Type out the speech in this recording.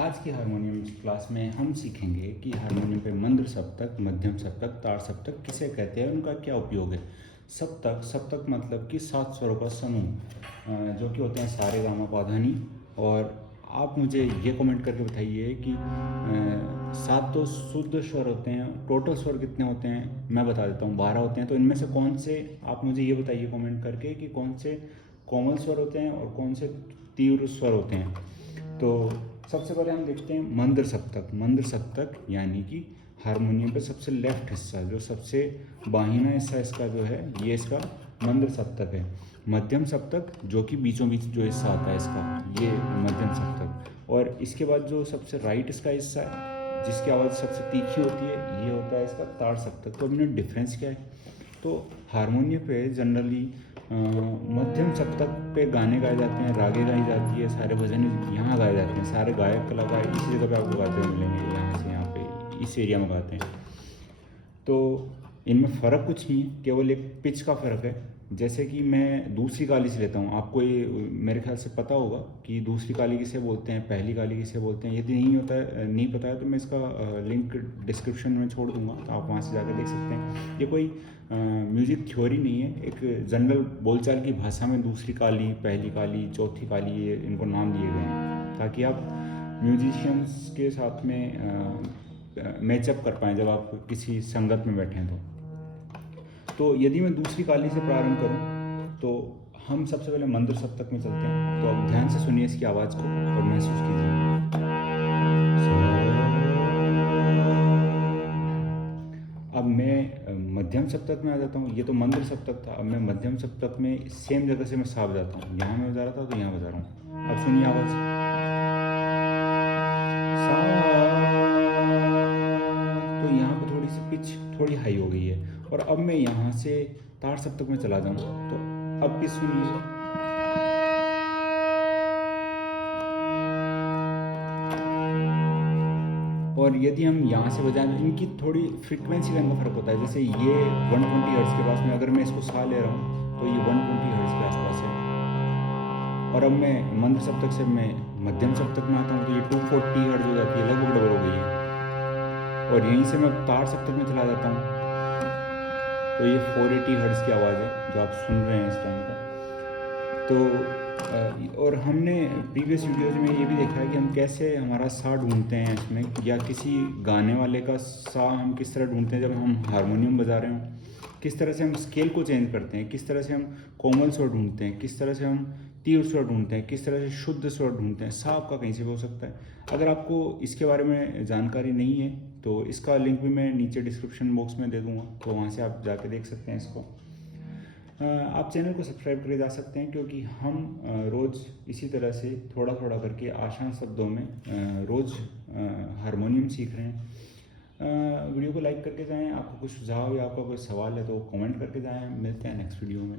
आज की harmonium class में हम सीखेंगे कि हारमोनियम पे मंद्र सप्तक, मध्यम सप्तक, तार सप्तक किसे कहते हैं, उनका क्या उपयोग है। सप्तक मतलब कि 7 स्वरों का समूह जो कि होते हैं सा रे गा मा पा धा नी। और आप मुझे ये कमेंट करके बताइए कि 7 तो शुद्ध स्वर होते हैं, टोटल स्वर कितने होते हैं। मैं बता देता हूँ 12 होते हैं। तो इनमें से कौन से, आप मुझे ये बताइए कमेंट करके कि कौन से कोमल स्वर होते हैं और कौन से तीव्र स्वर होते हैं। तो सबसे पहले हम देखते हैं मंद्र सप्तक। मंद्र सप्तक यानी कि हारमोनियम पे सबसे लेफ्ट हिस्सा, जो सबसे बाहिना हिस्सा इसका जो है, ये इसका मंद्र सप्तक है। मध्यम सप्तक जो कि बीचों बीच जो हिस्सा आता है इसका, ये मध्यम सप्तक। और इसके बाद जो सबसे राइट इसका हिस्सा है, जिसकी आवाज़ सबसे तीखी होती है, ये होता है इसका ताड़ सप्तक। तो इनमें डिफरेंस क्या है। तो हारमोनियम पे जनरली मध्यम सप्तक पे गाने गाए जाते हैं, रागे गाई जाती है, सारे भजन यहाँ गाए जाते हैं। सारे गायक कलाकार इसी जगह पे आपको गाते हुए मिलेंगे, यहाँ से यहाँ पे इस एरिया में गाते हैं। तो इनमें फ़र्क कुछ नहीं है, केवल एक पिच का फ़र्क है। जैसे कि मैं दूसरी काली से लेता हूँ, आपको ये मेरे ख्याल से पता होगा कि दूसरी काली किसे बोलते हैं, पहली काली किसे बोलते हैं। यदि नहीं होता है, नहीं पता है, तो मैं इसका लिंक डिस्क्रिप्शन में छोड़ दूँगा, तो आप वहाँ से जाकर देख सकते हैं। ये कोई म्यूज़िक थ्योरी नहीं है, एक जनरल बोलचाल की भाषा में दूसरी काली, पहली काली, चौथी काली, ये इनको नाम दिए गए हैं ताकि आप म्यूजिशियंस के साथ में मैचअप कर पाएँ जब आप किसी संगत में बैठें। तो यदि मैं दूसरी काली से प्रारंभ करूं, तो हम सबसे पहले मंद्र सप्तक में चलते हैं। तो आप ध्यान से सुनिए इसकी आवाज़ को और महसूस कीजिए। अब मैं मध्यम सप्तक में आ जाता हूँ। ये तो मंद्र सप्तक था, अब मैं मध्यम सप्तक में सेम जगह से मैं सा बजाता हूँ। यहाँ मैं बजा रहा था तो यहाँ बजा रहा हूँ। अब सुनिए आवाज़। तो यहाँ पर थोड़ी सी पिच थोड़ी हाई हो गई है। और अब मैं यहाँ से तार सप्तक में चला जाऊँ, तो अब पिच सुनिए। और यदि हम यहाँ से बजाएं तो इनकी थोड़ी फ्रीक्वेंसी का इनका फ़र्क होता है। जैसे ये 120 हर्ट्ज़ के पास में, अगर मैं इसको सा ले रहा हूँ तो ये 120 हर्ट्ज़ के आसपास है। और अब मैं मंद्र सप्तक से मैं मध्यम सप्तक में आता हूँ तो ये 240 हर्ट्ज़ हो जाती है, लगभग डबल हो गई है। और यहीं से मैं तार सप्तक में चला जाता हूँ तो ये 480 हर्ट्ज़ की आवाज़ है जो आप सुन रहे हैं इस टाइम पर। तो और हमने प्रीवियस वीडियोज़ में ये भी देखा है कि हम कैसे हमारा सा ढूंढते हैं इसमें, या किसी गाने वाले का सा हम किस तरह ढूंढते हैं जब हम हारमोनियम बजा रहे हों। किस तरह से हम स्केल को चेंज करते हैं, किस तरह से हम कोमल स्वर ढूंढते हैं, किस तरह से हम तीव्र स्वर ढूंढते हैं, किस तरह से शुद्ध स्वर ढूंढते हैं। सा आपका कहीं से भी हो सकता है। अगर आपको इसके बारे में जानकारी नहीं है तो इसका लिंक भी मैं नीचे डिस्क्रिप्शन बॉक्स में दे दूँगा, तो वहाँ से आप जाके देख सकते हैं इसको। आप चैनल को सब्सक्राइब करके जा सकते हैं, क्योंकि हम रोज़ इसी तरह से थोड़ा थोड़ा करके आसान शब्दों में रोज़ हारमोनियम सीख रहे हैं। वीडियो को लाइक करके जाएं। आपको कुछ सुझाव या आपका कोई सवाल है तो कमेंट करके जाएं। मिलते हैं नेक्स्ट वीडियो में।